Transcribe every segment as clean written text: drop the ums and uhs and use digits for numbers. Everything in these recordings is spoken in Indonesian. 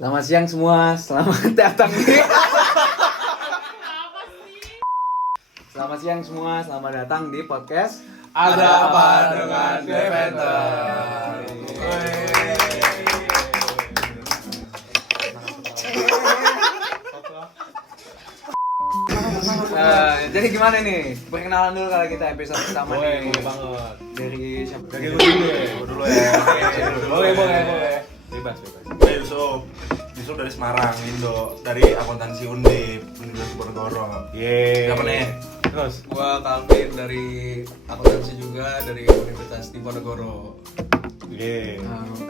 Selamat siang semua, selamat datang di Selamat siang semua, selamat datang di podcast Ada Apa Dengan Deventer. Jadi gimana nih? Perkenalan dulu kalau kita episode pertama nih. Boleh banget. Dari siapa? Dari lu dulu ya. Gue dulu ya. Boleh. Bebas. Gue Yusuf dari Semarang, Indo. Dari akuntansi Undip, Universitas Diponegoro. Siapa nih? Terus Gua Calvin dari akuntansi juga dari Universitas Diponegoro.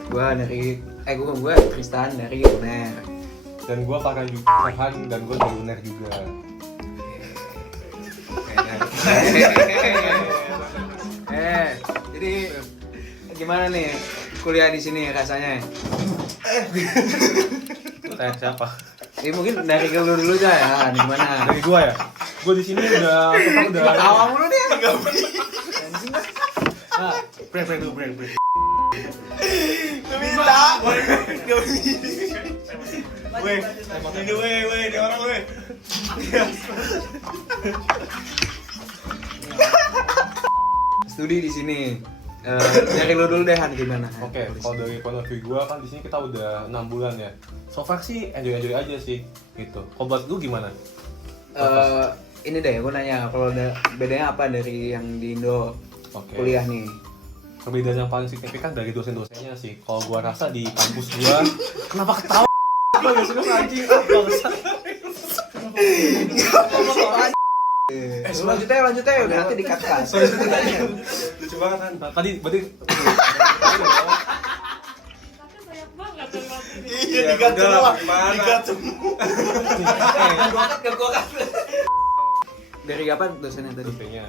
Gua Tristan dari UNER. dan gua Farhan dan gua dari UNER juga. Jadi gimana nih kuliah di sini rasanya? Tanya siapa? Mungkin dari lu dulu aja ya, gimana? Dari gua ya. Gua di sini udah Awam lu dia. Nah, break dulu. Weh, ini orang weh. Studi di sini. Dari lu dulu deh Han, gimana? Oke, kalau dari point of view gue kan di sini kita udah 6 bulan ya. So far sih enjoy aja sih gitu. Kalau buat lu gimana? Ini deh, gue nanya kalau bedanya apa dari yang di Indo Oke. kuliah nih? Perbedaan yang paling signifikan dari dosen-dosennya sih. Kalau gua rasa di kampus gua kenapa ketawa? Gua enggak suka anjing. Lanjut aja, udah nanti di-cut-cut. Lucu banget kan? Tadi berarti Iya, digat semua. Digat semua. Dari apa dosennya tadi? dosennya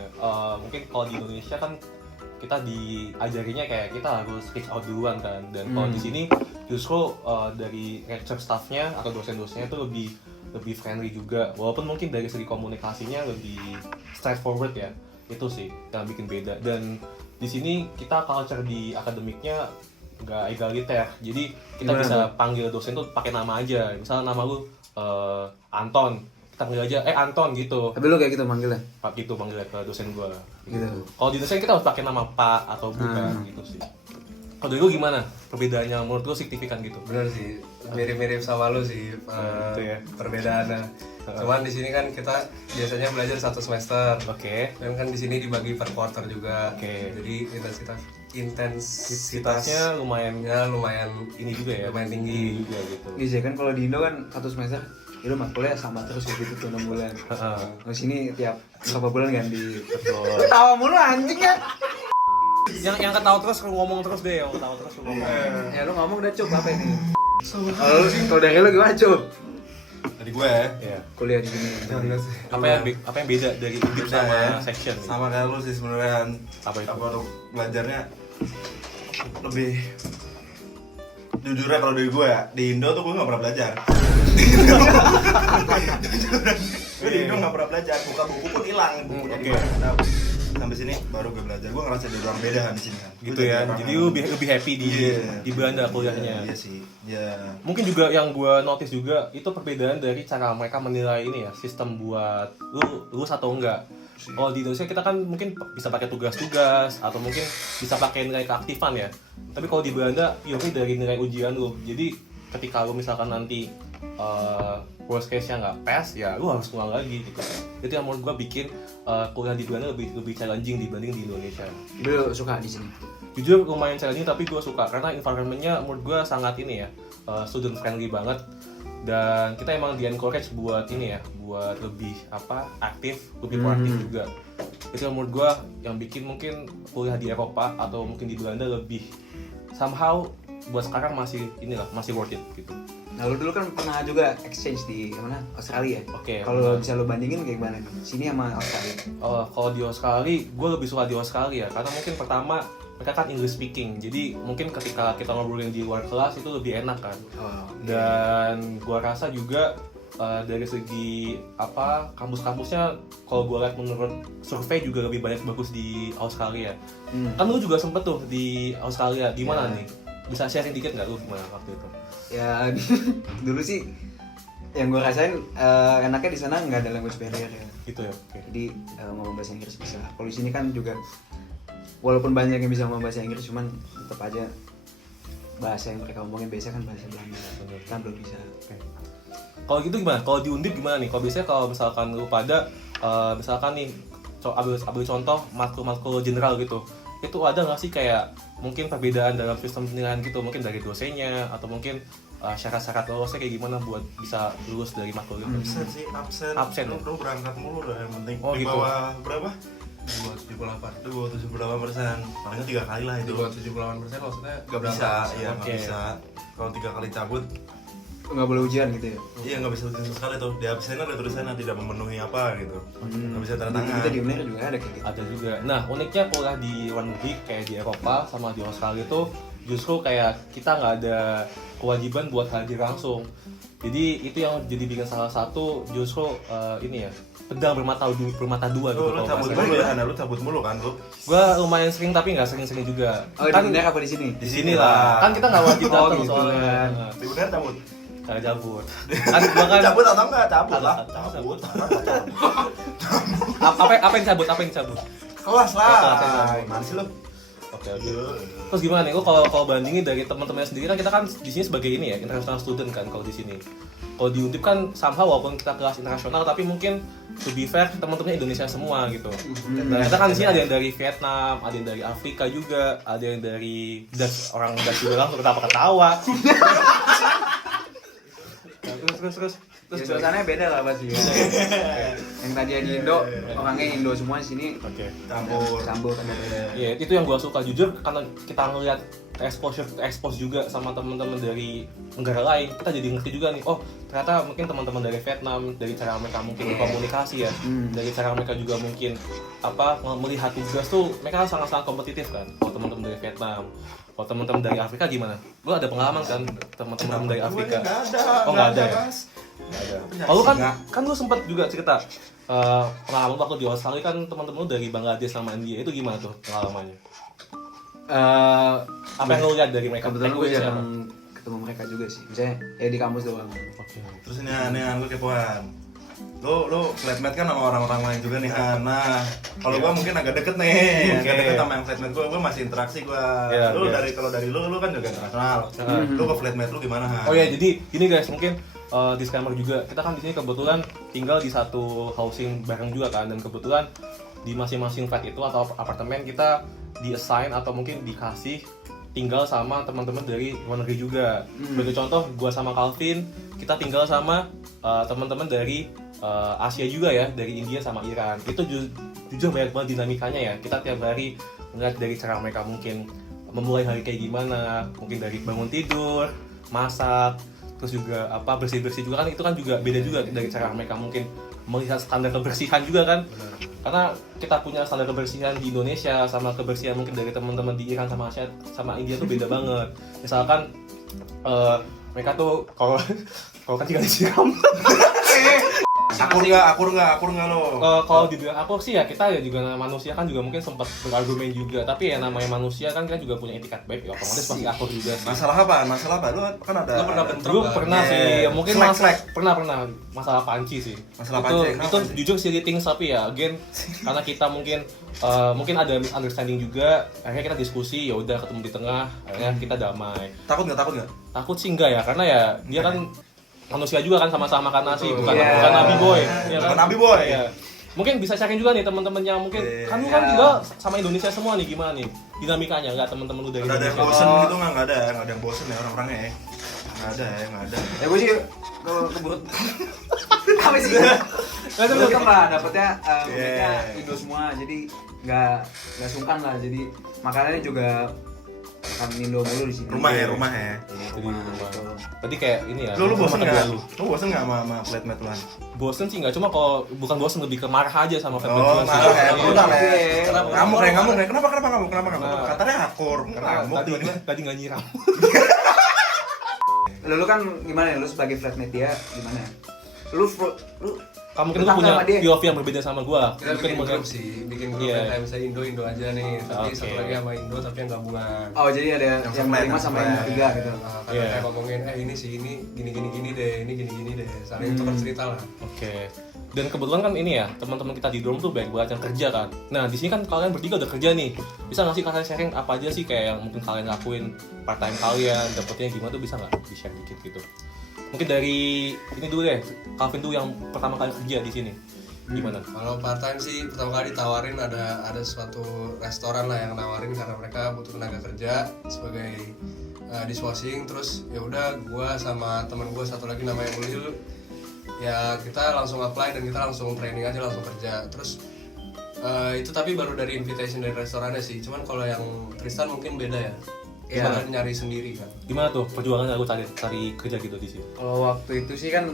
mungkin kalau di Indonesia kan kita diajarinya kayak kita harus reach out duluan kan, dan kalau di sini justru dari lecture staffnya atau dosen-dosennya itu lebih friendly juga, walaupun mungkin dari segi komunikasinya lebih straightforward ya. Itu sih yang bikin beda. Dan di sini kita culture di akademiknya nggak egaliter, jadi kita Gimana bisa tuh? panggil dosen tuh pakai nama aja. Misalnya nama lu Anton, kita panggil aja Anton gitu. Tapi lu kayak gitu manggilnya? Pak gitu panggilnya ke dosen gua. Gitu. Kalau di Indonesia kita harus pakai nama Pak atau Bu kan gitu sih. Kalau dari lu gimana? Perbedaannya menurut lu signifikan gitu? Bener sih, mirip-mirip sama lu sih Gitu ya. perbedaannya. Cuman di sini kan kita biasanya belajar 1 semester. Oke. Dan kan di sini dibagi per quarter juga. Oke. Jadi intensitasnya Intensitasnya lumayan lumayan ini juga ya. lumayan tinggi. Tinggi juga gitu. Iya sih, kan kalau di Indo kan 1 semester itu kuliah sama terus gitu tuh 6 bulan. Heeh. Di sini tiap berapa bulan kan di Betul. ketawa mulu anjing ya. yang ketawa terus lu ngomong terus deh, yang ketawa terus lu ngomong. Ya lu ngomong udah Cuk, apa ini? Kalau dari lu gimana Cuk? Dari gue ya. Iya. Kuliah di sini. Apa yang beda dari Undip Beda sama ya. section nih? Sama kayak lu sih sebenarnya. Apa itu? Untuk belajarnya lebih jujurnya kalau dari gue ya, di Indo tuh gue nggak pernah belajar. Gue di Indo nggak pernah belajar, buka buku pun hilang bukunya di Oke. mana. Nah, sampai sini baru gue belajar. Gue ngerasa jadi orang beda kan di sini kan. Gitu Gua ya. orang Jadi yang- lu lebih happy Iya. di Belanda kuliahnya. Iya sih. Ya. Mungkin juga yang gue notice juga itu perbedaan dari cara mereka menilai ini ya, sistem buat lu lulus atau enggak. Kalau di Indonesia kita kan mungkin bisa pakai tugas-tugas atau mungkin bisa pakai nilai keaktifan ya. Tapi kalau di Belanda purely dari nilai ujian lu. Jadi ketika lu misalkan nanti worst case-nya nggak pass, ya lu harus ngulang lagi gitu. Jadi yang menurut gue bikin kuliah di Belanda lebih challenging dibanding di Indonesia. Lu suka di sini? Jujur lumayan challenging, tapi gue suka karena environment-nya menurut gue sangat ini ya, student friendly banget, dan kita emang di encourage buat ini ya, buat lebih aktif, lebih proaktif juga. Itu yang menurut gue yang bikin mungkin kuliah di Eropa atau mungkin di Belanda lebih somehow buat sekarang masih worth it gitu. Nah lu dulu kan pernah juga exchange di mana? Australia. Oke. Kalau bisa lu bandingin kayak gimana? Sini sama Australia. Kalau di Australia, gue lebih suka di Australia karena mungkin pertama mereka kan English speaking, jadi mungkin ketika kita ngobrolin di luar kelas itu lebih enak kan. Dan gue rasa juga dari segi kampus-kampusnya, kalau gue lihat menurut survei juga lebih banyak bagus di Australia. Kan lu juga sempet tuh di Australia, gimana nih? Bisa sharing dikit nggak lu gimana waktu itu? Ya dulu sih yang gue rasain enaknya di sana nggak ada language barrier ya. Gitu ya. Oke. Jadi ngomong bahasa Inggris bisa. Kalau di sini kan juga walaupun banyak yang bisa ngomong bahasa Inggris, cuman tetap aja bahasa yang mereka omongin biasanya kan bahasa Belanda. Kan belum bisa. Oke. Kalau gitu gimana? Kalau di Undip gimana nih? Kalau biasanya kalau misalkan lu pada misalkan nih ambil contoh matkul general gitu, itu ada nggak sih kayak mungkin perbedaan dalam sistem penilaian gitu, mungkin dari dosennya atau mungkin syarat-syarat lolosnya kayak gimana buat bisa lulus dari matkul gitu? Absen sih, absen. Lu berangkat mulu dah yang penting. Oh, di gitu. bawah berapa? 278. Di bawah 78%. Palingnya 3 kali lah Di itu. bawah 78% maksudnya Gak bisa, iya Oke. nggak bisa. Kalau 3 kali cabut, Nggak boleh ujian gitu ya. iya nggak bisa ujian sekali tuh. Di absennya ada tulisannya tidak memenuhi apa gitu. Nggak bisa tanda Kita tangan. di UNER juga ada kayak gitu. Ada juga. Nah, uniknya kuliah di luar negeri kayak di Eropa sama di Australia itu justru kayak kita nggak ada kewajiban buat hadir langsung. Jadi itu yang jadi bikin salah satu justru ini ya, pedang bermata dua gitu. Lu cabut mulu ya, lu cabut mulu kan lu. Gua lumayan sering tapi nggak sering-sering juga. Oh, Kan di UNER apa di sini? di sini lah. Kan kita nggak wajib Oh, datang gitu soalnya. kan. Nah, Di UNER cabut. Kagak cabut. Kan gua kan Cabut atau enggak? Cabut lah. Cabut. Cabut. apa yang cabut? Apa yang cabut? Kelas lah. Oh, kelas. Gimana sih lu? Oke. Terus gimana nih? Lu kalau bandingin dari teman-teman sendiri kan kita kan di sini sebagai ini ya, international student kan kalau di sini. Kalau di Undip kan somehow walaupun kita kelas internasional tapi mungkin to be fair teman-temannya Indonesia semua gitu. Ternyata kan di sini ada yang dari Vietnam, ada yang dari Afrika juga, ada yang dari Dutch, orang Dutch juga langsung ketawa-ketawa. Terus Ya, suasananya beda lah pasti ya. Yang tadi di Indo, orangnya Indo semua di sini Oke. campur kan beda. Iya, itu yang gua suka jujur karena kita ngelihat expose juga sama teman-teman dari negara lain, kita jadi ngerti juga nih, oh ternyata mungkin teman-teman dari Vietnam, dari cara mereka mungkin berkomunikasi ya, dari cara mereka juga mungkin melihat tugas tuh mereka sangat-sangat kompetitif kan. Kalau teman-teman dari Vietnam, kalau teman-teman dari Afrika gimana? Lu ada pengalaman kan teman-teman dari Afrika? Nggak ada. Oh nggak ada ya? Mas. Nggak ada. Kalau kan lu sempat juga cerita pengalaman waktu di Australia kan teman-teman lu dari Bangladesh sama India, itu gimana tuh pengalamannya? Apa yang lo lihat dari mereka? Kebetulan gue Takeaway-nya jarang apa? ketemu mereka juga sih. Misalnya di kampus doang. Oke. Terus ini aneh lu kepoan. Lu flatmate kan sama orang-orang lain juga nih Han. Nah, kalau gua mungkin agak deket nih, agak deket sama yang flatmate gua masih interaksi gua. Iya, Lu iya. dari kalau dari lu kan juga internasional. Lu ke flatmate lu gimana Han? Oh ya, jadi gini guys, mungkin disclaimer juga. Kita kan di sini kebetulan tinggal di satu housing bareng juga kan, dan kebetulan di masing-masing flat itu atau apartemen kita di-assign atau mungkin dikasih tinggal sama teman-teman dari luar negeri juga. Sebagai contoh, gua sama Calvin kita tinggal sama teman-teman dari Asia juga ya, dari India sama Iran. Itu jujur banyak banget dinamikanya ya. Kita tiap hari ngeliat dari cara mereka mungkin memulai hari kayak gimana, mungkin dari bangun tidur, masak, terus juga bersih-bersih juga kan, itu kan juga beda juga dari cara mereka mungkin melihat standar kebersihan juga kan. Karena kita punya standar kebersihan di Indonesia sama kebersihan mungkin dari teman-teman di Iran sama Asia sama India tuh beda banget. Misalkan mereka tuh kalau kan tinggal disiram. akur nggak lo? Kalau dibilang aku sih ya, kita ya juga manusia kan juga mungkin sempat berargumen juga, tapi ya namanya manusia kan kita juga punya etikat baik ya, otomatis pasti akur juga sih. Masalah apa? Lu kan ada. Lu pernah bentrok? Dulu pernah Yeah. sih, ya mungkin Slack. pernah masalah panci sih. Masalah itu, panci, itu kenapa sih? jujur silly things, tapi ya again karena kita mungkin ada misunderstanding juga, akhirnya kita diskusi, ya udah ketemu di tengah, akhirnya kita damai. Takut nggak? Takut sih enggak ya, karena ya dia kan manusia juga kan, sama-sama makan nasi, bukan Yeah. bukan nabi boy, ya Bukan kan? nabi boy. Iya. Mungkin bisa sharing juga nih teman-teman yang mungkin kan lu kan tinggal sama Indonesia semua nih, gimana nih dinamikanya, nggak teman-teman lu dari Nggak ada yang Indonesia? bosen gitu nggak ada yang bosen ya orang-orangnya ya. Nggak ada. Ya gue sih kalau keburu apa sih? Gue kan lah dapetnya mereka Indo semua, jadi nggak sungkan lah. Jadi makanannya juga makan Indo mulu di sini. Rumah ya. Jadi Rumah. rumah. Gitu. Berarti kayak ini ya. Lu bosen rumah nggak? kedua lu. Lu bosen nggak sama flatmate lu? Bosen sih nggak, cuma kalau bukan bosen lebih ke marah aja sama flatmate Oh, gua sih. marah ya. Iya. Udah lah. Kenapa? Ngamuk. Kenapa? Nah. Katanya akur. Ngamuk Tadi nggak nyiram. Lu kan gimana ya? Lu sebagai flatmate dia gimana? lu Mungkin lu tetangga punya sama dia. POV yang berbeda sama gua. Kita Mungkin bikin mungkin grup sih, bikin grup Iya. yang kayak misalnya Indo aja nih, tapi Oke. satu lagi sama Indo tapi yang gabungan. Oh jadi ada yang kelima sama yang ketiga gitu. Nah, kadang Iya. kayak ngomongin, ini sih ini gini deh, ini gini deh, saling tukar cerita lah. Oke. Dan kebetulan kan ini ya, teman-teman kita di dorm tuh banyak banget yang kerja kan. Nah, di sini kan kalian bertiga udah kerja nih. Bisa nggak sih kalian sharing apa aja sih kayak yang mungkin kalian lakuin part time kalian, dapetnya gimana tuh bisa nggak di-share dikit gitu. Mungkin dari ini dulu deh, Calvin tuh yang pertama kali kerja di sini. Gimana? Kalau part time sih pertama kali ditawarin ada suatu restoran lah yang nawarin karena mereka butuh tenaga kerja sebagai dishwashing. Terus ya udah gua sama teman gua satu lagi namanya Mulil, ya kita langsung apply dan kita langsung training aja, langsung kerja. Terus itu tapi baru dari invitation dari restorannya sih. Cuman kalau yang Tristan mungkin beda ya. Iya. Kita nyari sendiri kan. Gimana tuh perjuangannya lu cari kerja gitu di sini? Kalau waktu itu sih kan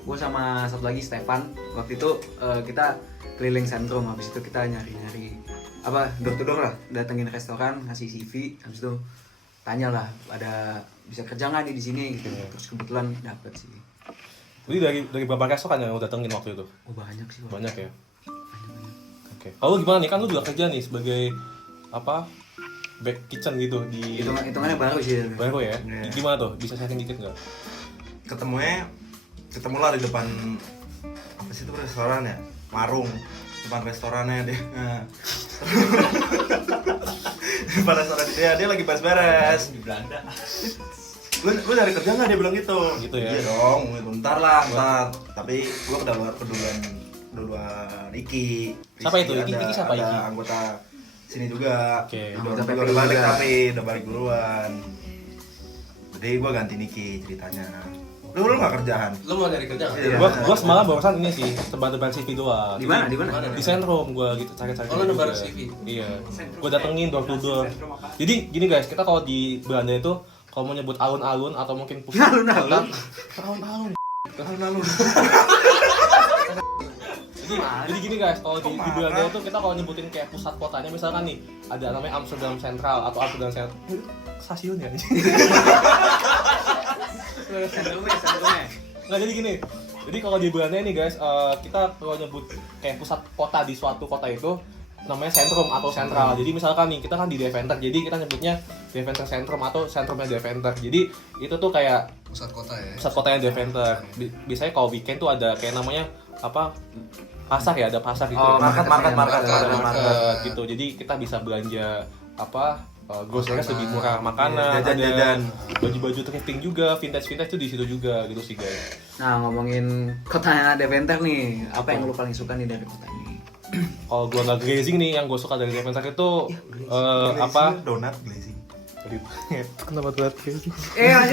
gue sama satu lagi Stefan, waktu itu kita keliling sentrum, habis itu kita nyari-nyari apa door to door lah, datengin restoran, ngasih CV, habis itu tanya lah ada bisa kerja nggak nih di sini gitu. Terus kebetulan dapet sih. Jadi dari berapa restoran yang lu datengin waktu itu? Oh banyak sih. Banyak ya. Banyak. Oke. Kalau lu gimana nih, kan lu juga kerja nih sebagai apa? Back kitchen gitu di Hitungannya baru sih. baru ya. Iya. Gimana tuh? Bisa sharing dikit nggak? Ketemulah di depan apa sih itu restoran ya? Warung depan restorannya dia. Nah. Depan restoran dia lagi beres-beres di Belanda. Lu cari kerja nggak, dia bilang gitu. Gitu ya. Iya dong, gitu. Ntar. Tapi gua keduluan Iki. Siapa itu? Rizky Iki siapa, ada Iki? anggota sini juga. Oke. Udah PPI balik juga. tapi udah balik duluan. Jadi gua ganti Niki ceritanya. Lu nggak kerjaan? Lu mau nyari kerja nggak? Iya. Gua semalam barusan ini sih, tebar-tebar CV doang. Di mana? Di mana? Di sentrum gua gitu cari-cari. Oh, lu nebar juga. CV? Iya. Gua datengin door to door. Jadi gini guys, kita kalau di Belanda itu kalau mau nyebut alun-alun atau mungkin pusat Alun-alun? alun-alun. Alun-alun. Jadi gini guys, kalau di Belanda itu kita kalau nyebutin kayak pusat kotanya misalkan nih ada namanya Amsterdam Central atau Amsterdam Central stasiun ya. Sentrumnya. Nggak, jadi gini. Jadi kalau di Belanda ini guys, kita kalau nyebut kayak pusat kota di suatu kota itu namanya sentrum atau sentral. Jadi misalkan nih kita kan di Deventer, jadi kita nyebutnya Deventer Sentrum atau sentrumnya Deventer. Jadi itu tuh kayak Pusat kota ya. pusat kotanya Deventer. Biasanya kalau weekend tuh ada kayak namanya apa? Pasar ya, ada pasar gitu. Oh, Market Gitu. Jadi kita bisa belanja apa? Groceries lebih murah, makanan, jajan-jajan. ada baju-baju thrifting juga, vintage tuh di situ juga gitu sih guys. Nah ngomongin kotanya Deventer nih, apa yang lu paling suka nih dari kota ini? Kalau gua nggak glazing nih, yang gua suka dari Deventer itu apa? Donat glazing. Kenapa donat glazing?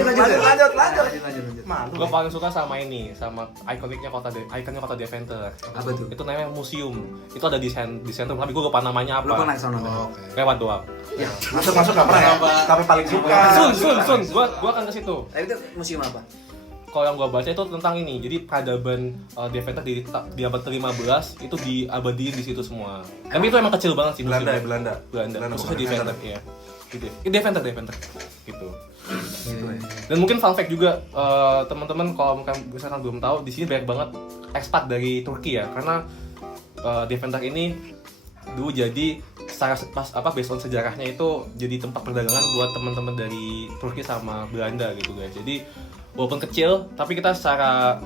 Lanjut. Malu. Gua paling suka sama ini, sama ikoniknya ikonnya kota Deventer. Apa tuh? Itu namanya museum. Itu ada di sentrum, tapi gua lupa namanya Lu pernah apa. kesana? Oh, oke. Lewat doang. Ya. Masuk nggak pernah ya? Tapi paling suka. Sun, gua akan ke situ. Tapi itu museum apa? Kalau yang gua baca itu tentang ini. Jadi peradaban Deventer di abad ke-15 itu diabadiin di situ semua. Tapi itu emang kecil banget sih museumnya. Belanda. Khususnya bukan di Deventer, Deventer. iya. Gitu. Deventer gitu. Gitu ya. Dan mungkin fun fact juga teman-teman kalau misalkan belum tahu, di sini banyak banget ekspat dari Turki ya, karena Deventer ini dulu jadi secara based on sejarahnya itu jadi tempat perdagangan buat teman-teman dari Turki sama Belanda gitu guys. Jadi walaupun kecil, tapi kita secara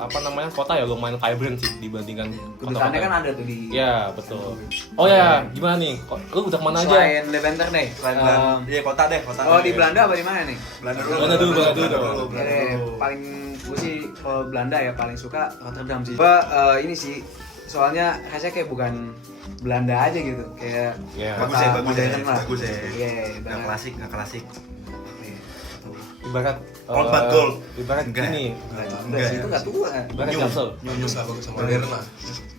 kota ya lumayan vibrant sih dibandingkan Kedutaannya kan ada tuh di. Ya betul. Oh ya, gimana nih? Lu udah kemana aja? Selain Deventer nih. Iya kota deh. Oh di Belanda apa di mana nih? Belanda Belanda dulu. Ya deh, paling gue sih kalau Belanda ya paling suka Rotterdam sih. Gua ini sih soalnya rasanya kayak bukan Belanda aja gitu, kayak Iya. kota modern lah. Bagus ya. Iya, Nggak klasik. Iya. Ibarat Old but gold. Ibarat Enggak. ini. Enggak sih, itu nggak tua. Ibarat Jaksel. Bagus lah, bagus sama modern lah.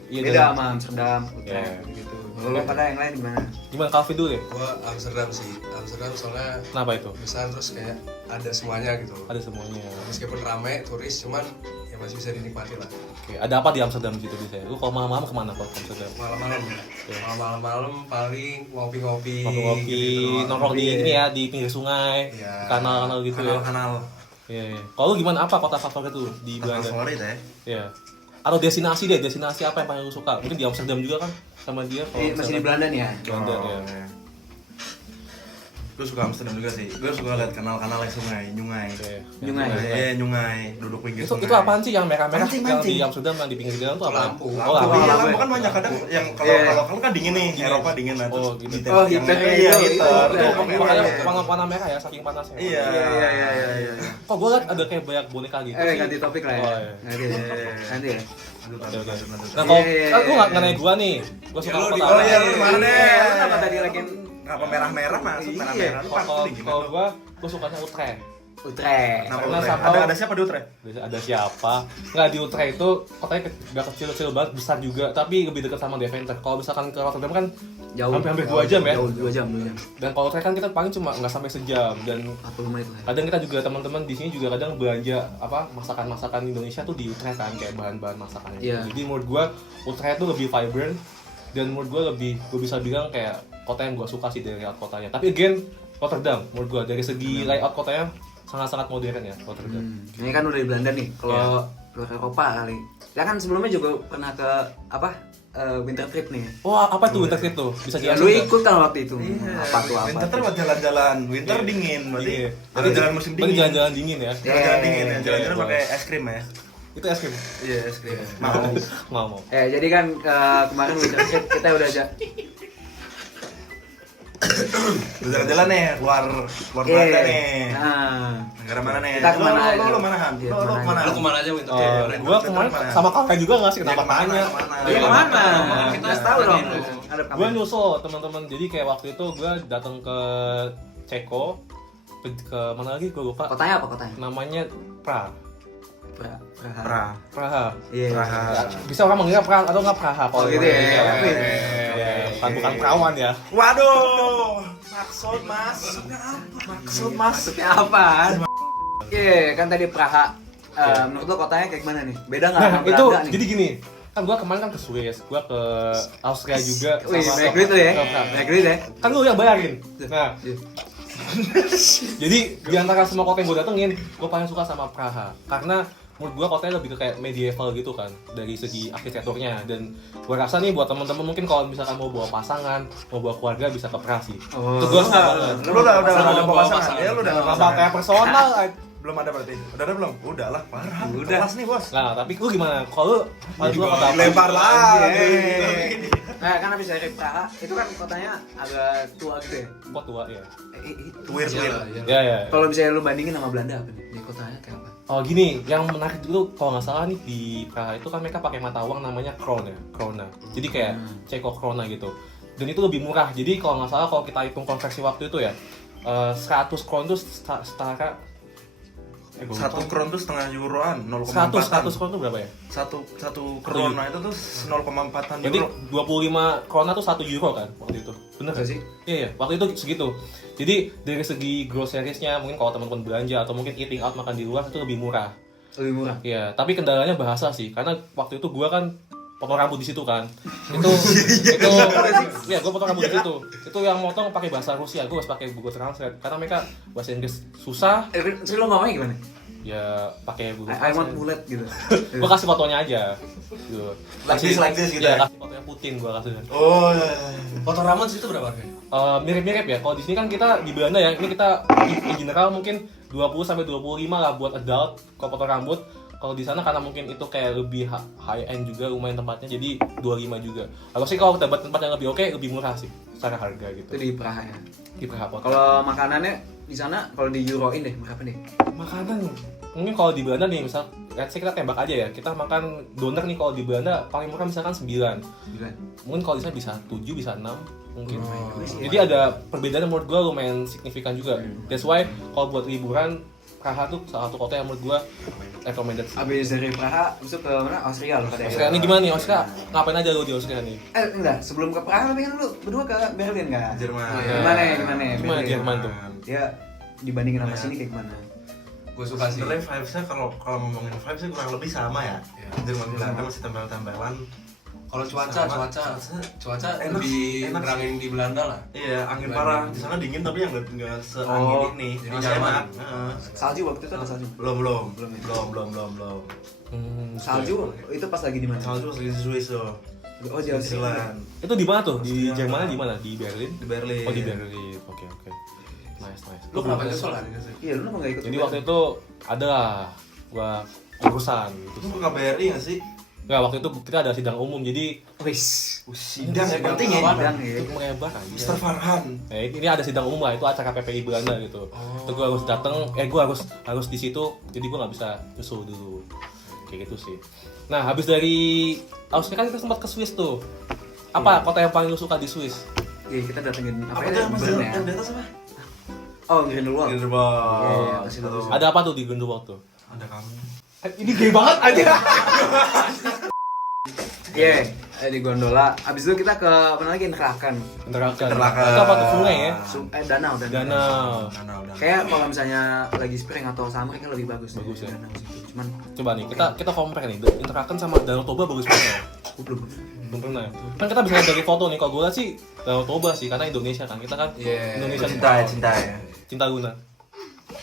Iya, Beda dan- sama Amsterdam, Iya. Utrecht gitu. Kalau pada yang lain gimana? Gimana Calvin dulu deh? Gua Amsterdam sih. Amsterdam soalnya Kenapa itu? besar terus kayak ada semuanya gitu. Ada semuanya. Meskipun rame turis cuman ya masih bisa dinikmati lah. Oke, ada apa di Amsterdam gitu biasanya? Lu kalau malam-malam kemana kalau ke Amsterdam? Malam-malam paling ngopi-ngopi Ngopi-ngopi, gitu-gitu doang. nongkrong di Iya. ini ya, di pinggir sungai, Iya. kanal-kanal gitu ya. Kanal. Iya. Kalau lu gimana, apa kota favorit lu di Belanda? Favorit ya. Iya. Atau destinasi apa yang paling lu suka? Mungkin di Amsterdam juga kan sama dia. Masih di Belanda nih ya. Belanda ya. Iya. Gue suka Amsterdam juga sih. Gue suka lihat kanal-kanal sungai, nyungai. Nyungai. Iya, nyungai, duduk pinggir Itu sungai. apaan sih yang merah-merah Mancing, yang mancing. di Amsterdam yang di pinggir jalan tuh apa? Lampu. Oh, Lampu, lampu. iya, lampu kan banyak kadang yang kalau kan dingin nih, Dingin. Eropa dingin lah. Oh, gitu. Oh, heater iya, itu. heater. Itu Tuh, Makanya merah. warna merah ya, saking panasnya. Iya. Iya. Kok gue liat ada kayak banyak boneka gitu sih. Ganti topik lah ya. Oh, iya. Nanti ya. Nah, Nah, kalau Iya. kan lu nggak nanya gua nih, gua suka Ya, lu kota di- apa? oh iya, lu mana? Lu kenapa tadi lagi Apa merah-merah masuk merah-merah? Lu Kalau pasti gimana? gua sukanya Utrecht. Utrecht? Kenapa Karena Utrecht? sama- Ada siapa di Utrecht? Ada siapa? Nggak, di Utrecht itu kotanya nggak kecil-kecil banget, besar juga, tapi lebih dekat sama Deventer. Kalau misalkan ke Rotterdam kan Jauh. hampir 2 jam ya. Jauh 2 jam. Dan kalau Utrecht kan kita paling cuma nggak sampai sejam. Dan 40 menit lah. kadang kita juga teman-teman di sini juga kadang belanja apa masakan-masakan Indonesia tuh di Utrecht kan, kayak bahan-bahan masakannya. Iya. Jadi menurut gua Utrecht tuh lebih vibrant dan menurut gua gue bisa bilang kayak kota yang gua suka sih dari layout kotanya. Tapi again Rotterdam menurut gua dari segi layout kotanya sangat-sangat modern ya Rotterdam. Ini kan udah di Belanda nih. Kalau luar Eropa kali. Ya kan sebelumnya juga pernah ke apa? Winter trip nih. Oh, apa tuh winter trip tuh? Bisa Ya, jelasin lu nggak? ikut kan waktu itu. Apa tuh apa? Winter tuh? buat jalan-jalan, winter Iya. dingin, berarti Iya. jalan-jalan musim Berarti dingin. jalan-jalan dingin ya. Jalan-jalan dingin ya, jalan-jalan Iya. pakai es krim ya. Itu es krim. Iya, es krim. Mau. Mau. Jadi kan kemarin winter trip kita udah Jalan-jalan nih, keluar Belanda nih. Nah, Negara mana nih? Kita kemana aja? Lo mana Han? Iya, Lo kemana mana? Lu kemana aja winter trip kemarin? Gua kemarin sama kakak juga nggak sih, kenapa tanya? Iya kemana? Kita Kita tahu dong. tanyain. Ada Gue nyusul teman-teman, jadi kayak waktu itu gue datang ke Ceko, ke mana lagi gue lupa. Kotanya apa kotanya? Namanya Praha. Praha. Praha. Iya. Ya, bisa orang manggilnya Praha atau nggak Praha kalau Oh, gitu di ya. Indonesia. Ya, bukan perawan ya. Waduh, maksud mas. Maksud maksudnya apa? Iya, kan tadi Praha. Menurut lo kotanya kayak gimana nih? Beda nggak Nah, sama itu Belanda nih? jadi gini. Kan gue kemarin kan ke Swiss, gue ke Austria juga. Wih, sama- naik duit tuh ya? ke Praha. Naik duit ya? Kan lu yang bayarin. Nah, Iya. jadi di antara semua kota yang gue datengin, gue paling suka sama Praha karena menurut gue kotanya lebih ke kayak medieval gitu kan dari segi arsitekturnya. Dan gue rasa nih buat temen-temen mungkin kalau misalkan mau bawa pasangan, mau bawa keluarga bisa ke Praha sih. Oh, Itu gue suka banget. Lu udah Sama bawa pasangan? pasangan. Ya lu udah Apa kayak personal? Belum ada berarti. Udah ada belum? Udah lah, parah. Udah. Kelas nih, Bos. Nah, tapi lu gimana? Kalau lu paling suka kota apa? Lempar lagi. Nah, kan habis dari Praha, itu kan kotanya agak tua gitu ya. Kok tua ya? Tuir. Iya. Ya. Kalau misalnya lu bandingin sama Belanda apa nih? Di kotanya kayak apa? Oh gini, yang menarik dulu kalau nggak salah nih di Praha itu kan mereka pakai mata uang namanya krona. Jadi kayak Ceko krona gitu. Dan itu lebih murah. Jadi kalau nggak salah kalau kita hitung konversi waktu itu ya 100 kron itu setara gua lupa. 1 kron tuh setengah euroan, 100 kron itu berapa ya? Satu krona itu tuh 0,4-an Jadi euro. 25 krona tuh 1 euro kan waktu itu. Bener Enggak kan? sih? Iya, waktu itu segitu. Jadi dari segi groceries-nya mungkin kalau teman-teman belanja atau mungkin eating out makan di luar itu lebih murah. Lebih murah. Iya, tapi kendalanya bahasa sih. Karena waktu itu gua kan potong rambut di situ kan. Itu ya gua potong rambut di situ. Itu yang motong pakai bahasa Rusia. Gua harus pakai Google Translate karena mereka bahasa Inggris susah. Terus lu ngomongnya gimana? Ya pakai Google I want Translate. bullet gitu. Gua kasih fotonya aja. Gitu. Like this gitu Iya, ya? kasih fotonya Putin gua kasih. Oh. Potong rambut situ berapa harganya? Mirip-mirip ya. Kalau di sini kan kita di Belanda ya, ini kita in general mungkin 20 sampai 25 lah buat adult kalau potong rambut. Kalau di sana karena mungkin itu kayak lebih high end juga lumayan tempatnya, jadi 25 juga. Kalau sih kalau dapat tempat yang lebih oke, lebih murah sih secara harga gitu. Itu di Praha ya. Di Praha kota. Kalau makanannya di sana kalau di euroin deh berapa nih? Makanan mungkin kalau di Belanda nih misal let's say kita tembak aja ya, kita makan doner nih kalau di Belanda paling murah misalkan 9. Gila. Mungkin kalau di sana bisa 7, bisa 6 mungkin. Oh. Jadi ada perbedaan menurut gue lumayan signifikan juga. That's why kalau buat liburan Praha tuh salah satu kota yang menurut gue recommended sih. Abis dari Praha, besok ke mana? Austria lo pada. Austria ini gimana nih Austria? Ngapain aja lu di Austria nih? Enggak, sebelum ke Praha tapi kan lu berdua ke Berlin kan? Jerman. Gimana ya? Gimana Gimana Jerman tuh? Ya dibandingin sama sini kayak gimana? Gue suka sih. Sebenarnya vibes-nya kalau ngomongin vibes sih kurang lebih sama ya. Iya. Jerman Belanda masih tempel-tempelan. Kalau cuaca Enak, lebih enak nerangin di Belanda lah. Iya, angin parah. Di sana dingin tapi yang nggak seangin ini. jadi Masih nyaman. enak. Salju waktu itu ada salju. Belum. Salju itu pas lagi di mana? Salju masih di Swiss tuh. Oh, jauh Switzerland. Itu di mana tuh? Di Jerman di mana? Di Berlin? Di Berlin. Oh, di Berlin. Oke. Nice. Lu kenapa nyusul hari ini? Iya, lu kenapa enggak ikut? Jadi waktu itu ada gua urusan gitu. Itu ke KBRI nggak sih? Enggak, waktu itu kita ada sidang umum. Jadi Sidang yang penting ya. Sidang ya. itu mengebar aja. Mr. Farhan. Ini ada sidang umum lah, itu acara PPI Belanda gitu. Itu gue harus datang, gue harus di situ, jadi gue nggak bisa nyusul dulu, kayak gitu sih. Nah, habis dari Austria kan kita sempat ke Swiss tuh. Apa kota yang paling lu suka di Swiss? Iya, kita datengin Apa apa itu ya? yang Bern ya. yang di atas apa? Oh, Grindelwald. Iya, kasih bagus. Ada apa tuh di Grindelwald tuh? Ada kamu. Ini gay banget aja. Iya, di gondola. Abis itu kita ke mana lagi? Interlaken. Interlaken. Interlaken. Itu apa tuh, sungai ya? Danau. Danau. Kayak kalau misalnya lagi spring atau summer kan lebih bagus. Bagus ya. Danau situ. Cuman Coba nih, kita compare nih, Interlaken sama Danau Toba bagus banget. aku belum. Belum pernah. Kan kita bisa lihat dari foto nih, kalau gue lihat sih Danau Toba sih, karena Indonesia kan. Kita kan Iya. Indonesia Cinta ya. cinta Luna.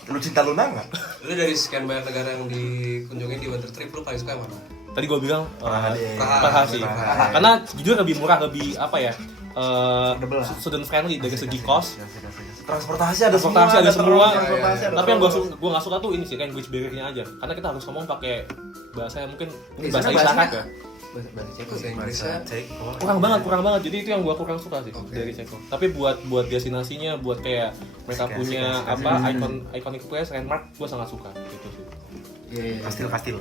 Lu cinta Luna nggak? Lu dari sekian banyak negara yang dikunjungi di winter trip, lu paling suka yang mana? Tadi gue bilang Praha sih. Praha. Karena jujur lebih murah, lebih apa ya? Affordable lah. Student friendly dari segi cost. Transportasi ada Transportasi ada semua. Transportasi ada Tapi yang terus. gue nggak suka tuh ini sih, language barrier-nya aja. Karena kita harus ngomong pakai bahasa yang mungkin Di bahasa sana isyarat bahasanya- ya. Bahasa Ceko. Bahasa Inggrisnya Kurang banget. Jadi itu yang gue kurang suka sih Oke. dari Ceko. Tapi buat destinasinya, buat kayak mereka punya apa iconic place, landmark, gue sangat suka gitu sih. Iya. Kastil.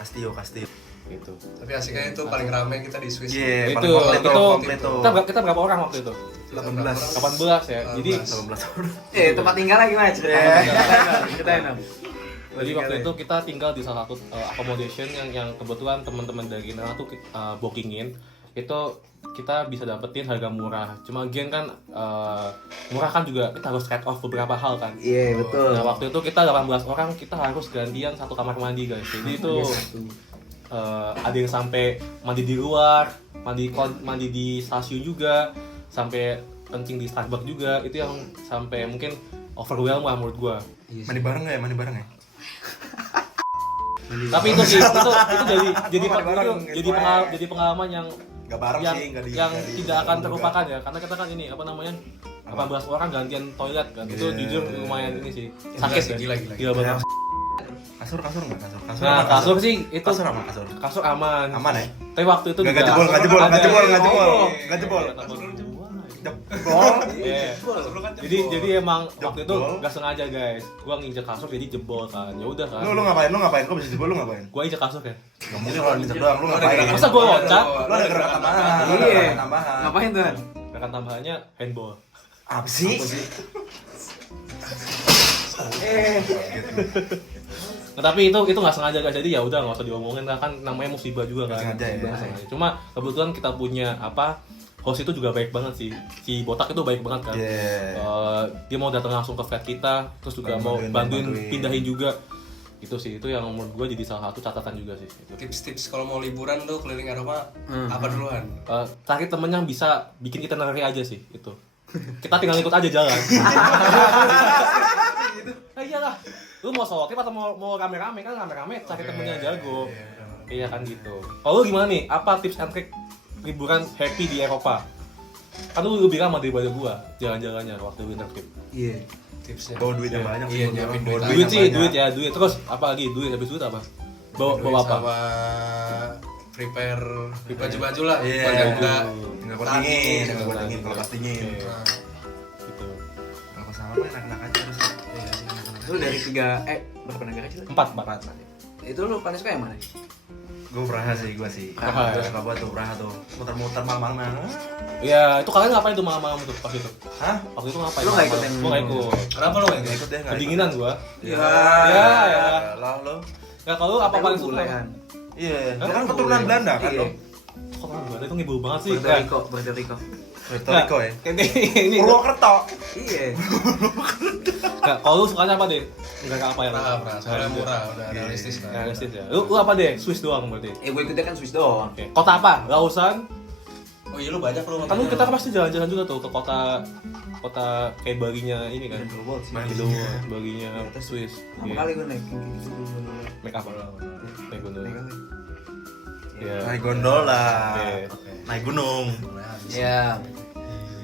Asli, oke. Kastil. Gitu. Tapi asiknya itu paling rame kita di Swiss. Iya, Itu kita berapa orang waktu itu? 18 ya. Jadi 18 tahun. Tempat tinggal lagi Mas. Kita enak. Jadi waktu itu kita tinggal di salah satu accommodation yang kebetulan teman-teman dari Nana tuh bookingin. Itu kita bisa dapetin harga murah. Cuma again kan murah kan juga kita harus trade off beberapa hal kan. Iya, betul. Nah, waktu itu kita 18 orang, kita harus gantian satu kamar mandi guys. Jadi itu ada yang sampai mandi di luar, mandi di stasiun juga, sampai kencing di Starbucks juga. Itu yang sampai mungkin overwhelm lah menurut gua. Mandi bareng ya? Tapi itu sih jadi pengalaman yang Gak bareng yang, sih, nggak di- yang nggak di- tidak akan juga. terlupakan ya, karena kita kan ini apa namanya 18 orang gantian toilet kan. Itu Iya. jujur lumayan ini sih Gila sakit sih, ya. gila. banget. Kasur nggak kasur? Nah, kasur sih itu Kasur aman, kasur. kasur aman. Aman ya? Tapi waktu itu Nggak juga jebol. ada- Jebol. Iya. Jebol. Iya. Jadi emang waktu itu Jebol. nggak sengaja guys, gua nginjek kasur jadi jebol kan. Ya udah kan. Lu ngapain? Kok bisa jebol lu ngapain? Gua injek kasur kan. Gak mungkin kalau nginjek doang, lu ngapain? Masa gua loncat? Lu ada gerakan tambahan. Iya. Tambahan. Ngapain tuh? Gerakan tambahannya handball. Apa sih? Nah, tapi itu nggak sengaja guys, jadi ya udah nggak usah diomongin lah, kan namanya musibah juga kan. Nggak sengaja ya. Nggak sengaja. Cuma kebetulan kita punya host itu juga baik banget sih, si botak itu baik banget kan. Yeah. Dia mau datang langsung ke flat kita, terus juga mau bantuin pindahin juga. Itu sih, itu yang menurut gue jadi salah satu catatan juga sih. Itu. Tips-tips kalau mau liburan tuh keliling Eropa apa duluan? Cari temen yang bisa bikin kita itinerary aja sih itu. Kita tinggal ikut aja jalan. Nah, iyalah. Lu mau solo trip atau mau rame-rame kan rame-rame cari temen yang jago. Iya kan gitu. Kalau lu gimana nih? Apa tips and trick liburan happy di Eropa? Kan lu lebih lama daripada gua jalan-jalannya waktu winter trip. Iya. Tipsnya. Bawa duit yang banyak. Iya, nyiapin duit. Duit sih, duit. Terus apa lagi? Duit habis duit apa? Bawa apa? Sama prepare baju-baju lah Iya. buat jaga. Nggak kuat dingin, kalau pas dingin. Nah, Gitu. Kalau pas sama enak-enak aja terus. iya sih. Lu dari berapa negara sih? 4. Itu lu paling suka yang mana? Gue Praha sih, Praha, Gue ya. suka banget tuh Praha tuh. Muter-muter malam-malam. Ya, itu kalian ngapain tuh malam-malam tuh pas itu? Hah? Waktu itu ngapain? Lu nggak ikut yang- Gua nggak ikut. Kenapa lo Nggak enggak ikut deh, nggak ikut. Kedinginan gua. Ya. Ya. Lah lo. Nggak, kalau lu apa paling suka? Bulehan. Iya. Lo kan keturunan Belanda kan Iya. lo. Scotland gua itu ngibul banget sih. Puerto Rico. Puerto Rico ya. Ini Purwokerto. Iya. Enggak, kalau lu sukanya apa deh? Negara apa yang? Praha, soalnya murah, udah realistis lah. Realistis ya. Lu apa deh? Swiss doang berarti. Gue ikutnya kan Swiss doang. Oke. Kota apa? Lausanne. Oh iya lu banyak lu. Kan lu kita pasti jalan-jalan juga tuh ke kota kayak Balinya ini kan. Itu Balinya Swiss. Pertama kali gue naik gitu. Make apa? Naik gunung. Ya. Naik gondola. Oke. Naik gunung. Iya.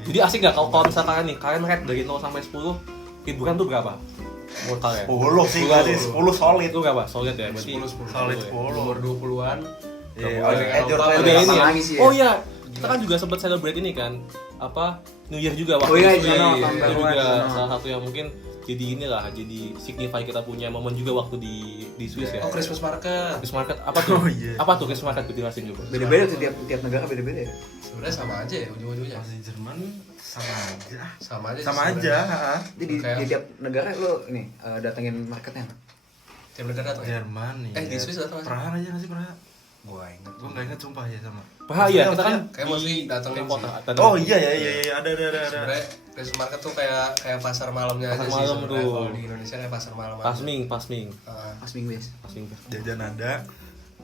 Jadi asik gak kalau misalkan nih kalian rate dari 0 sampai 10 hiburan tuh berapa? Menurut kalian? 10 sih berarti 10 solid. Itu berapa? Solid ya? Berarti 10. Solid 10. Umur 20-an. Iya, Eropa your udah Udah parents. ini ya? lagi sih ya. Oh iya, kita kan juga sempat celebrate ini kan apa New Year juga waktu Oh iya, itu. di sana, Itu tahun baruan juga di sana. salah satu yang mungkin jadi inilah jadi signify kita punya momen juga waktu di Swiss ya. Oh Christmas market. Christmas market apa tuh? Oh, iya. Apa tuh Christmas market dijelasin coba. Beda-beda tuh tiap negara beda-beda ya. Sebenarnya sama aja ya ujung-ujungnya. Masih Jerman sama aja. Sama aja. sih Sama sebenarnya. aja, heeh. Jadi Kayak- di tiap negara lo ini datengin marketnya. Tiap negara tuh ya. Jerman nih. Di Swiss atau masih? Praha aja nggak sih Praha? Gua enggak inget sumpah ya sama. Bah ya, kita kan Kayak mesti datengin di kota. sih. Oh iya ada. Sebenarnya Christmas market tuh kayak pasar malamnya Pasar aja sih. malam sebenarnya. tuh. Kalau di Indonesia kayak pasar malam. aja. pasming. Pas minggu ya. Pasming. Jajan ada,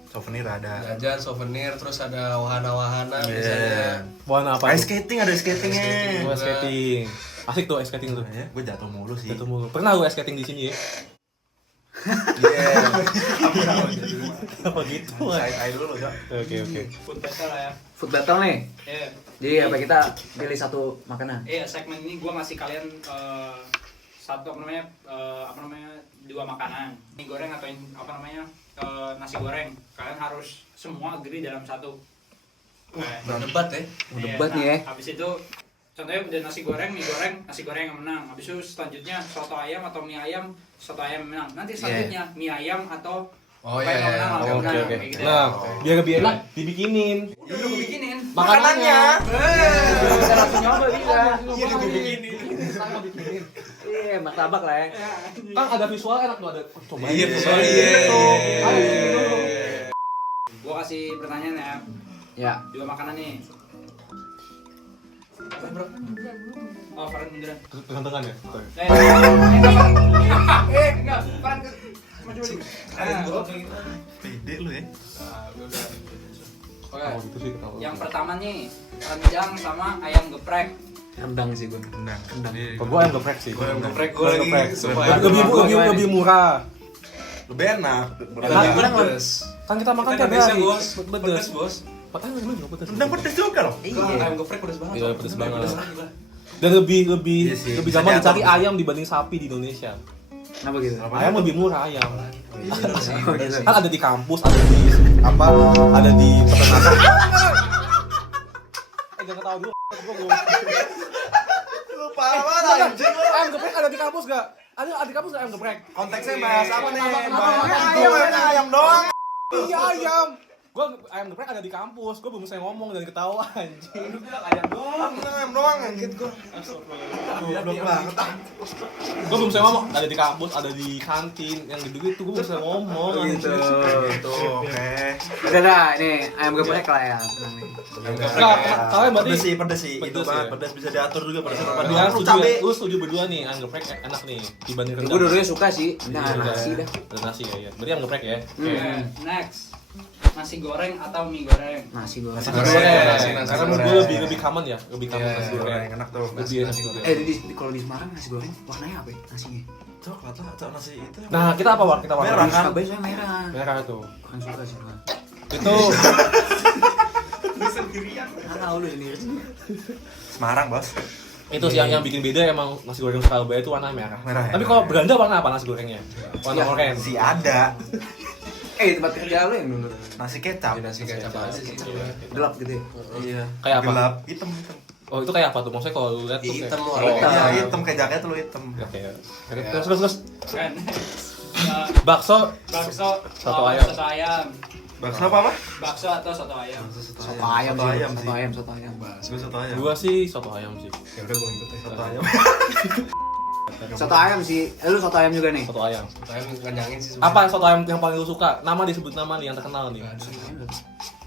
souvenir ada. Jajan, souvenir, terus ada wahana-wahana Iya. biasanya. Warna apa Ice tuh? skating ada skatingnya. Oh, ice skating. Asik tuh ice skating tuh. Ya, gue jatuh mulu sih. Ketemu lu. Pernah lu ice skating di sini ya? Iya. Apa gitu? Saya dulu, Cok. Oke. Food battle lah ya. Food battle nih. Iya. Jadi apa kita pilih satu makanan? Iya, segmen ini gua ngasih kalian satu apa namanya dua makanan. Mie goreng atau nasi goreng. Kalian harus semua agree dalam satu. Debat ya. Debat nih ya. Habis itu contohnya udah nasi goreng, mie goreng, nasi goreng yang menang. Habis itu selanjutnya soto ayam atau mie ayam, soto ayam yang menang. Nanti selanjutnya mie ayam atau Oh apa yang iya. menang, apa yang Oke. menang, kayak gitu. Nah, biar lebih enak dibikinin Udah gue bikinin. makanannya. Bisa langsung nyoba bisa. Iya, gue bikinin. Iya, martabak lah ya. Kan ada visual enak tuh ada. Coba. Iya, aja. visual, Iya. iya. Ayo. Gue kasih pertanyaan ya. Ya. Dua makanan nih. Oh, Farhan munduran. Gantengan ya. Enggak, Farhan maju balik. Pede lu ya. Oke. Oh gitu sih. kalau- Yang pertama nih, rendang sama ayam geprek. Rendang sih gue. Rendang. Kalau gua yang geprek sih. Gue yang geprek Gua gue lagi. geprek. Supaya Lebih murah. Lebih enak. Enak. pedes. Kan kita makan Kita tiap Indonesia, hari. bos. Pedes. Pedes, bos. Padahal lu juga pedes. Rendang pedes juga loh. Enggak, ayam geprek pedes banget. Iya, Cok. pedes Ayam banget. gila. Dan lebih Iya sih, lebih bisa gampang diatur. dicari ayam dibanding sapi di Indonesia. Kenapa gitu? Ayam lebih murah ayam. Bener sih, bener sih. Kan ada di kampus, ada di apa? Ada di peternakan. Jangan ketawa dulu. Gua belum. Lu parah banget anjing lu. Ayam geprek ada di kampus gak? Ada di kampus gak ayam geprek? Konteksnya bahas apa nih? Kenapa? Bahas ayam doang. Iya ayam. Gua ayam geprek ada di kampus. Gua belum selesai ngomong dan ketawa anjing. Ayam doang anjing gua. Goblok banget. Gua belum selesai ngomong. Ada di kampus, ada di kantin, yang gitu-gitu gua belum selesai ngomong. Gitu. Tuh, oke. Udah dah, ini ayam geprek lah ya. Tenang nih. Enggak, kalian berarti Pedes sih. Itu pedes banget, ya? pedes bisa diatur juga pedes apa. Dia setuju, lu setuju berdua nih, ayam geprek enak nih dibanding rendang. Gue dulunya suka sih. Nah, Iya, nasi dah. Ada nasi ya, ya. Berarti ayam geprek ya. Oke, next. Nasi goreng atau mie goreng? Nasi goreng. Nasi Nasi goreng. goreng. nasi Karena menurut gue lebih common ya, lebih common Iya, nasi goreng. Goreng enak tuh. Lebih enak goreng. Kalau di Semarang nasi goreng warnanya apa ya? Nasinya? Coklat lah, cok nasi itu. Nah, kita apa Wak? Kita Merah warna kan? Surabaya saya merah. merah tuh. Kurang suka sih gua. Itu Nggak tahu lu sendiri. Semarang, Bos. itu sih yang bikin beda emang nasi goreng Surabaya itu warna merah. Merah ya? Tapi kalau Belanda warna apa nasi gorengnya? Warna oranye. Si ada Tempat kerja lu yang dulu. nasi kecap. Iya, nasi kecap aja sih. Gelap gitu ya. Iya. Kayak apa? Gelap, hitam. Oh, itu kayak apa tuh? Maksudnya kalau lu lihat tuh kayak Hitam oh, warnanya. Iya, hitam kayak jaket lu hitam. Oke. Terus Kan. bakso Bakso, Soto ayam. Soto ayam. Bakso apa? Bakso atau soto ayam? Soto ayam Soto sih. ayam Soto sih. ayam, soto ayam. Gue soto ayam. gua sih soto ayam sih. Ya udah gue ikut aja. Soto ayam. Soto ayam sih. Lu soto ayam juga nih. Soto ayam. Ayam ngenyangin sih. Apa soto ayam yang paling lu suka? Nama disebut nama nih yang terkenal nih.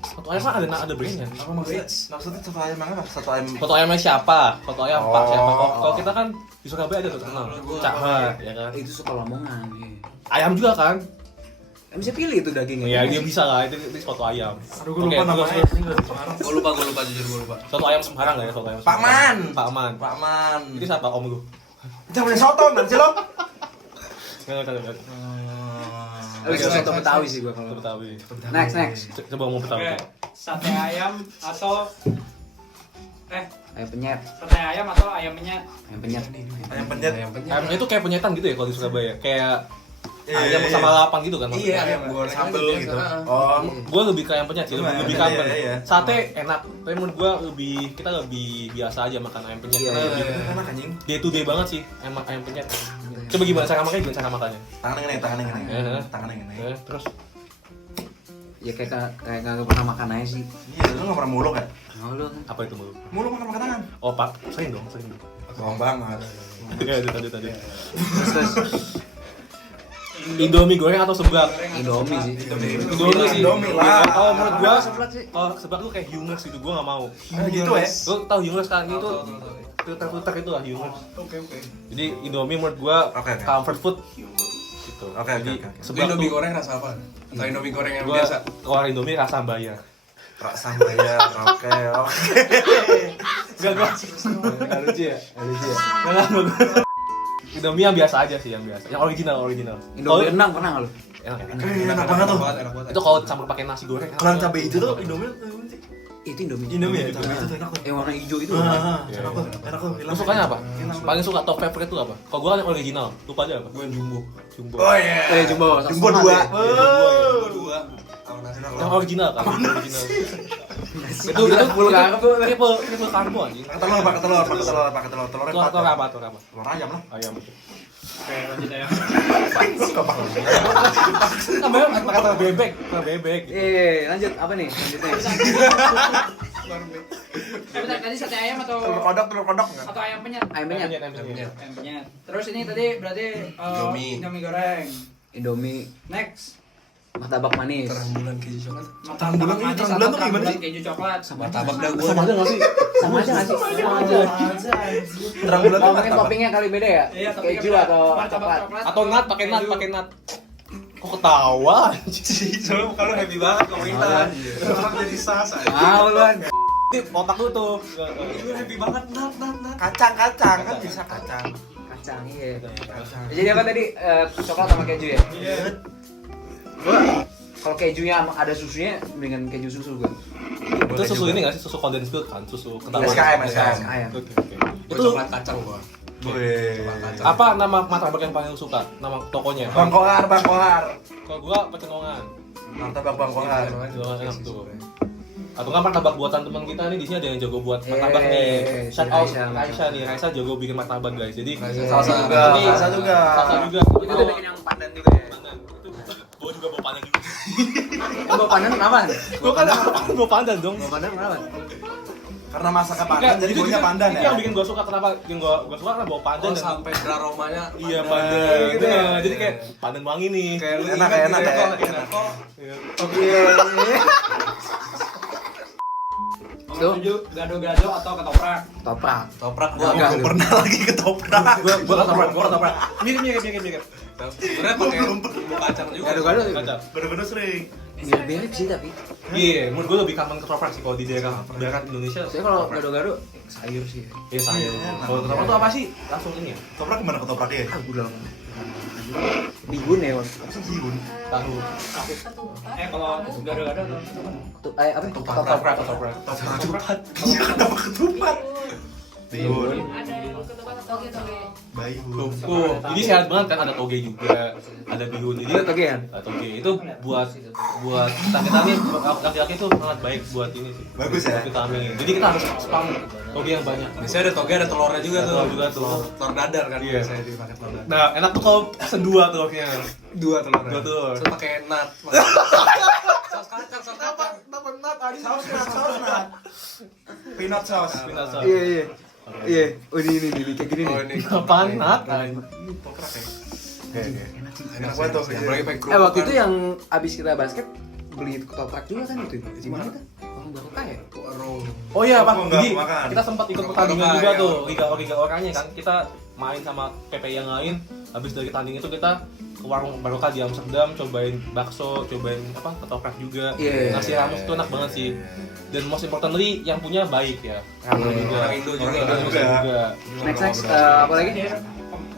Soto ayam kan ada brandnya. Apa maksudnya? Maksudnya soto ayam yang apa? Soto ayam. Soto ayamnya siapa? Soto ayam Pak Oh. siapa? Kalau kita kan di Surabaya ada tuh terkenal. Cak Har, ya kan. Itu suka Lamongan. Ayam juga kan? Bisa pilih itu dagingnya. Ya dia bisa lah, itu soto ayam. Aduh, gue lupa namanya. Gue lupa jujur gue lupa. Soto ayam Semarang nggak ya? Soto ayam Pak Man. Pak Man. Pak Man. Itu siapa om lu? Jangan punya soto nanti lo. Nggak. Lebih suka soto Betawi sih gua Soto kalau. Betawi. Next. Coba ngomong Betawi. Oke, sate ayam atau Ayam penyet. sate ayam atau ayam penyet? Ayam penyet. Ayam penyet. Ayam itu kayak penyetan gitu ya kalau di Surabaya. Kayak Iya, ayam iya, sama iya. lapang gitu kan Iya, maksudnya. ayam goreng Sambel aja gitu. biasa. Oh. Gue lebih ke ayam penyet sih, lebih Iya, kangen. iya, iya. Sate enak, tapi menurut gue kita lebih biasa aja makan ayam penyet. Iya, Karena iya, lebih Enak anjing. day to day banget sih ayam penyet. Coba gimana cara makannya? Gimana cara makannya? Tangan yang ini, tangan yang ini. Iya. Tangan yang ini. Terus Ya kayak nggak pernah makan aja sih. Iya, lu nggak pernah muluk ya? Oh lu. apa itu mulu? Muluk makan tangan. Oh pak, sering dong. Bohong banget. Iya, tadi. Terus Indomie goreng atau seblak? Indomie sih. Indomie sih. Indomie lah. Oh menurut gua, Seblak sih. oh seblak tuh kayak hummus gitu, gua nggak mau. Gitu ya? Lu tau hummus kan? Itu filter itu lah hummus. Jadi Indomie menurut gua Oke, oke. comfort food gitu. Oke, Jadi oke, oke. Lu seblak Indomie tuh goreng rasa apa? Atau Indomie goreng yang gua biasa? kalau Indomie rasa bayar. Rasa bayar. Oke. Enggak gua. Enggak lucu ya? Enggak. Indomie yang biasa aja sih, yang biasa. Yang original. Indomie renang pernah nggak lu? Enak. Enak banget tuh. Enak banget. Itu kalau campur pakai nasi goreng. enak Kurang banget. cabai itu tuh Indomie. Itu Indomie. Indomie ya, cabai itu tuh enak tuh. Yang warna hijau itu. Enak tuh. Enak tuh. Lu sukanya apa? Paling suka top favorite tuh apa? Kalau gua kan yang original. Lupa aja apa? Gue jumbo. Jumbo. Oh iya. Jumbo. Jumbo Sama 2. deh. Jumbo 2. Sama nasi Yang original kan? Original. Itu full karbo. triple karbo anjing. Pakai telur, pakai telur. Telurnya Telur 4. apa? Telur ayam lah. Ayam. Oke, lanjut ya. Namanya pakai telur bebek. Lanjut apa nih? Lanjutnya. Bentar, tadi sate ayam atau Telur kodok enggak? atau ayam penyet? Ayam penyet. Ayam penyet. Terus ini tadi berarti Indomie goreng. Indomie. Next. Martabak manis. terang bulan keju coklat. Terang bulan ini, terang bulan tuh gimana sih? Keju coklat. Martabak dah gue. Sama aja nggak sih? Sama aja nggak sih? Sama aja. Terang bulan tuh Mungkin toppingnya kali beda ya? Iya, tapi Keju atau coklat. Atau nut, pakai nut. Kok ketawa? Soalnya kalau happy banget pemerintah. Orang jadi sas aja. Mau lu kan? Ini otak lu tuh. Itu happy banget nat. Kacang kan bisa kacang. Kacang, iya. Jadi apa tadi? Coklat sama keju ya? Iya. Gua kalau kejunya ada susunya, mendingan keju susu gua. Itu susu ini nggak sih? Susu condensed milk kan? Susu kental. SKM. SKM. Oke. Gue Itu coklat kacang gue. Wih. apa nama martabak yang paling lu suka? Nama tokonya? Bang Kohar. Kalau gua Pecenongan. Martabak Bang Kohar. Pecenongan enak tuh. Atau nggak martabak buatan teman kita nih, di sini ada yang jago buat martabak Eh, nih. si Shout out Raisa. Raisa nih, Raisa jago bikin martabak guys. Jadi Salsa juga. Salsa juga. Salsa juga. Itu udah bikin yang pandan juga ya? Itu gua juga bawa pandan juga. Bawa pandan kenapa? Gua kan bawa pandan dong. Bawa pandan kenapa? Karena masaknya pandan jadi baunya pandan Itu ya. yang bikin gua suka, kenapa yang gua suka karena bawa pandan Oh dan sampai aromanya. iya pandan. pandan gitu ya. Jadi kayak pandan wangi nih. Kayak lu Enak, ingat enak, gitu enak. enak kok. Oke. Setuju gado-gado atau ketoprak? Toprak. Toprak Gua gue. nggak pernah lagi ketoprak. Gua ketoprak. Mirip. Sebenarnya pakai bumbu kacang juga. Gado-gado. Kacang. Bener-bener sering. Mirip sih tapi. Iya, menurut gua lebih common ketoprak sih kalau di daerah barat Indonesia. Saya kalau gado-gado sayur sih. Iya sayur. Iya, Kalau ketoprak tuh apa sih? Langsung ini ya. Ketoprak gimana ketopraknya? Aku udah Bihun ya, Wan. Tahu. Kalau gado-gado atau Apa? Ketoprak. Ketupat. Iya, kenapa ketupat? Bihun. Ada yang ketupat toge-toge. Bayun. Tuh, ini sehat banget kan, ada toge juga, ada bihun. Jadi Ada toge ya? toge itu buat kita nih laki-laki itu sangat baik buat ini sih. Bagus ya? Buat vitamin. Jadi kita harus spam toge yang banyak. Biasanya ada toge, ada telurnya juga tuh. Telur juga tuh. Telur dadar kan Iya. biasanya dipakai telur dadar. Nah, enak tuh kalau pesen dua telurnya. Dua telurnya. Dua telur. Terus pakai nut. Saus kacang. Dapat nut tadi saus nut. Peanut sauce. Peanut sauce. Iya. Iya. Oh ini kayak gini Oh nih. ini. Apaan nut? Enak banget tuh. Apalagi pakai kerupuk. Waktu kan. itu yang abis kita basket beli ketoprak juga kan itu. Di mana tuh? Warung Barokah ya? Warung. Oh iya Pak, Aku nggak jadi makan. kita sempat ikut pertandingan juga tuh, liga orangnya kan. Kita main sama PP yang lain. Habis dari tanding itu kita ke warung Barokah di Amsterdam, cobain bakso, cobain apa ketoprak juga. Iya. Nasi rames itu enak banget sih. Dan most importantly yang punya baik ya. Ramah juga. Orang Indo juga. Orang Indo juga. Next apa lagi?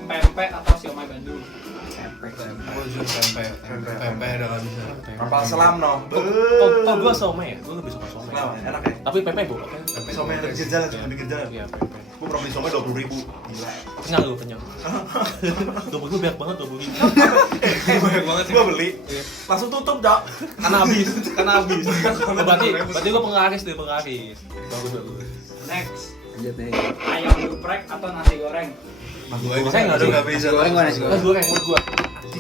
Pempek atau siomay Bandung. Gue jujur pempek udah nggak bisa. Kapal selam no. Kok gua somai ya? Gua lebih suka somai. Selam, enak ya. Tapi PP gua oke. Somai yang pinggir jalan, cuma pinggir jalan. Iya, PP. Gue pernah beli somai 20.000. Gila. Kenyang lu, kenyang. 20.000 banyak banget 20.000. Banyak banget sih. Gue beli. Langsung tutup dak. Karena habis. Berarti gua penglaris deh, penglaris. Bagus. Next, Lanjut nih. ayam geprek atau nasi goreng? Saya Nggak bisa. Goreng mana sih? Nasi goreng menurut gua.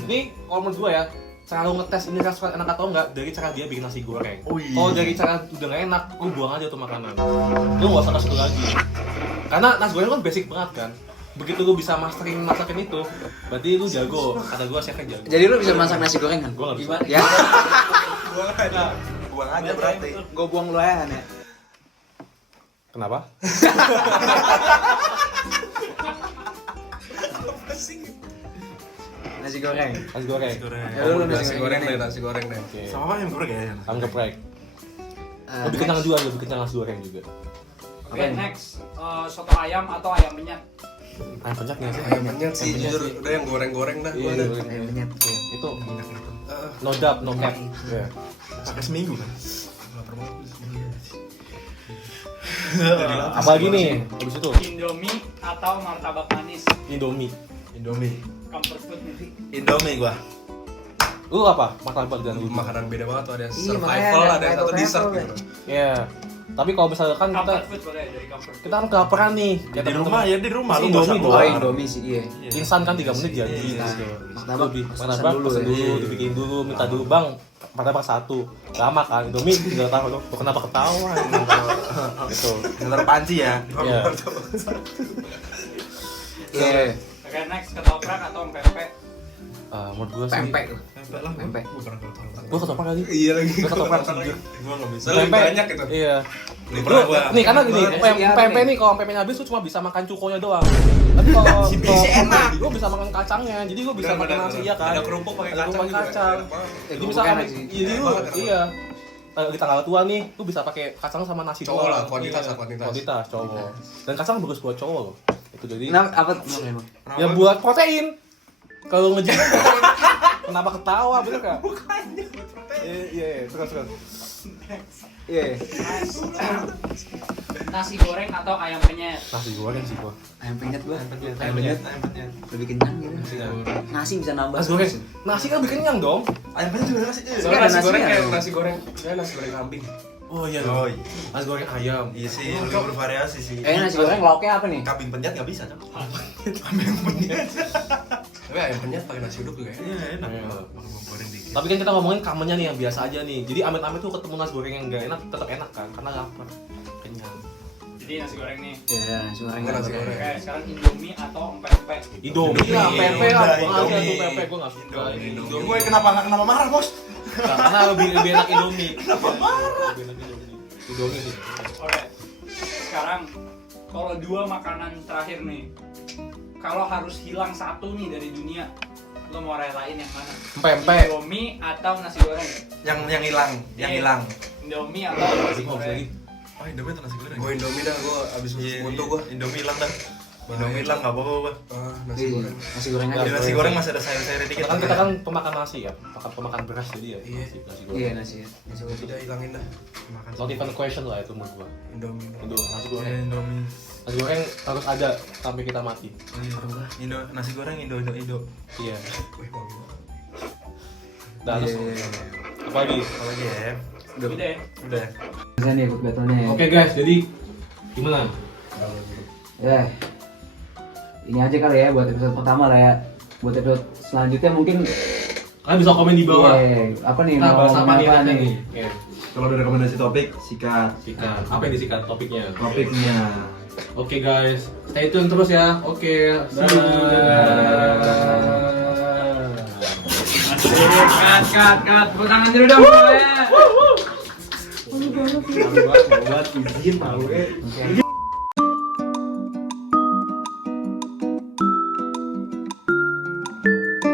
Ini kalau menurut gua ya, cara lu ngetes ini rasa enak atau enggak dari cara dia bikin nasi goreng. Oh iya. Kalau dari cara udah nggak enak, lu buang aja tuh makanan. Lu nggak usah kasih itu lagi. Karena nasi goreng kan basic banget kan. Begitu lu bisa masakin itu, berarti lu jago. Kata gua chefnya jago. Jadi lu bisa masak nasi goreng kan? Gua nggak bisa. Ya. Buang aja berarti. Gue buang lu aja ya. Kenapa? Nasi goreng. Nasi goreng. Ya lu Nasi goreng deh, nasi goreng deh. Oke. Sama apa yang goreng ya? Ayam geprek. Lebih kenyang juga, lebih kenyang nasi goreng juga. Oke, next, soto ayam atau ayam penyet? Ayam penyet nggak sih? Ayam penyet sih jujur udah yang goreng-goreng dah. Iya, Gua ada. goreng. Ayam penyet. Itu no doubt, no cap. Iya. Sampai seminggu kan? Apalagi nih? Habis itu Indomie atau martabak manis? Indomie. Indomie. Comfort food nih. Indomie gua. Lu apa? Martabak dan lu? Makanan beda banget tuh, ada yang Iya, survival, makanya ada yang satu level-level dessert kan. gitu. Iya. Tapi kalau misalkan kita Comfort food boleh dari comfort food. kita kan kelaparan nih. Ya, di rumah ya di rumah lu Indomie nggak usah doang. Oh, keluar. Indomie sih, iya. Instan kan 3 menit jadi. Iya. Martabak Lebih pesen martabak dulu pesen ya. dulu, dibikin dulu, minta dulu bang. Martabak 1. Lama kan Indomie tinggal tahu lu kenapa ketawa. Gitu. Yang terpanci ya. Iya. Iya. Oke, next, ketoprak atau pempek? Menurut gua sih Pempek. Pempek lah. Pempek. gua ketoprak lagi. Iya lagi. Gua ketoprak sih. Gua nggak bisa. Lebih banyak gitu. Iya. Belum Lu, pernah gua. nih karena gini, Iya, pempek nih. nih kalau pempeknya habis lu cuma bisa makan cukonya doang. Tapi kalau enak, lu bisa makan kacangnya. Jadi lu bisa makan nasi ya kan. Ada kerupuk pakai Ada kacang juga. kacang. Enak banget. Jadi Kerupuk misalkan enak sih. jadi lu iya. Di tanggal tua nih, lu bisa pakai kacang sama nasi Cowok doang. lah, kuantitas Iya, lah, kuantitas. Kuantitas cowok. Dan kacang bagus buat cowok loh. Itu jadi Kenapa apa? ya buat protein. Kalau ngejar kenapa ketawa bener gak? Bukannya iya, terus. Iya. Nasi goreng atau ayam penyet? Nasi goreng sih gua. Ayam penyet gua. Ayam penyet. Lebih kenyang gitu. Nasi bisa nambah. Nasi goreng. Nasi kan bikin kenyang dong. Ayam penyet juga nasi. Soalnya Ada nasi goreng nasinya. kayak nasi goreng, kayak nasi goreng kambing. Oh iya. Oh iya. Nasi goreng ayam. Iya sih, lebih bervariasi sih. Nasi goreng lauknya apa nih? Kambing penyet nggak bisa, Cok. Kambing penyet. Tapi ayam penyet pakai nasi uduk juga ya. Iya, enak. Iya. Kalau mau goreng dikit. Tapi kan kita ngomongin kamennya nih yang biasa aja nih. Jadi amit-amit tuh ketemu nasi goreng yang gak enak tetap enak kan karena lapar. Kenyang. Jadi nasi goreng nih. Iya, nasi goreng. Enggak, nasi goreng. Oke, sekarang Indomie atau pempek? Indomie lah, Indomie. pempek lah, Udah, gua nggak suka tuh Indomie. pempek, gua nggak suka. Indomie. Gue kenapa marah, Bos? Karena lebih enak Indomie. Kenapa marah? Lebih enak Indomie. Indomie sih. Oke. Sekarang kalau dua makanan terakhir nih, kalau harus hilang satu nih dari dunia, lo mau relain yang mana? Pempek. Indomie atau nasi goreng? Yang hilang, yang Iya. hilang. Indomie atau nasi goreng? Oh, Indomie atau nasi goreng? Gue Indomie dah, gue abis Iya, buntu gue. Indomie hilang dah. Indomie hilang nggak apa-apa gua. Nasi Iya, goreng. nasi goreng Di aja. nasi goreng masih ada sayur-sayurnya dikit. Kita kan pemakan nasi ya, pemakan beras jadi ya. Iya. Nasi goreng. Iya, nasi goreng. Tidak hilangin dah. Makan. Not even question lah itu menurut gua. Indomie. Untuk nasi Iya, goreng. Indomie. Nasi goreng harus ada sampai kita mati. Nasi goreng Indo. Iya. Wih, wangi banget. Dan harus Iya. apa lagi? Apalagi ya? Udah ya? Udah. Bisa nih ikut battle-nya ya. Oke guys, jadi gimana? Ya. Ini aja kali ya buat episode pertama lah ya. Buat episode selanjutnya mungkin Kalian bisa komen di bawah. iya, apa nih Kita bahas apa nih apa nanti nih? Oke. Kalau ada rekomendasi topik, sikat. Sikat. Apa yang disikat topiknya? Topiknya. Oke guys, stay tune terus ya. Oke, see you. Dadah. Cut. Tepuk tangan dulu dong semuanya. Buat izin tahu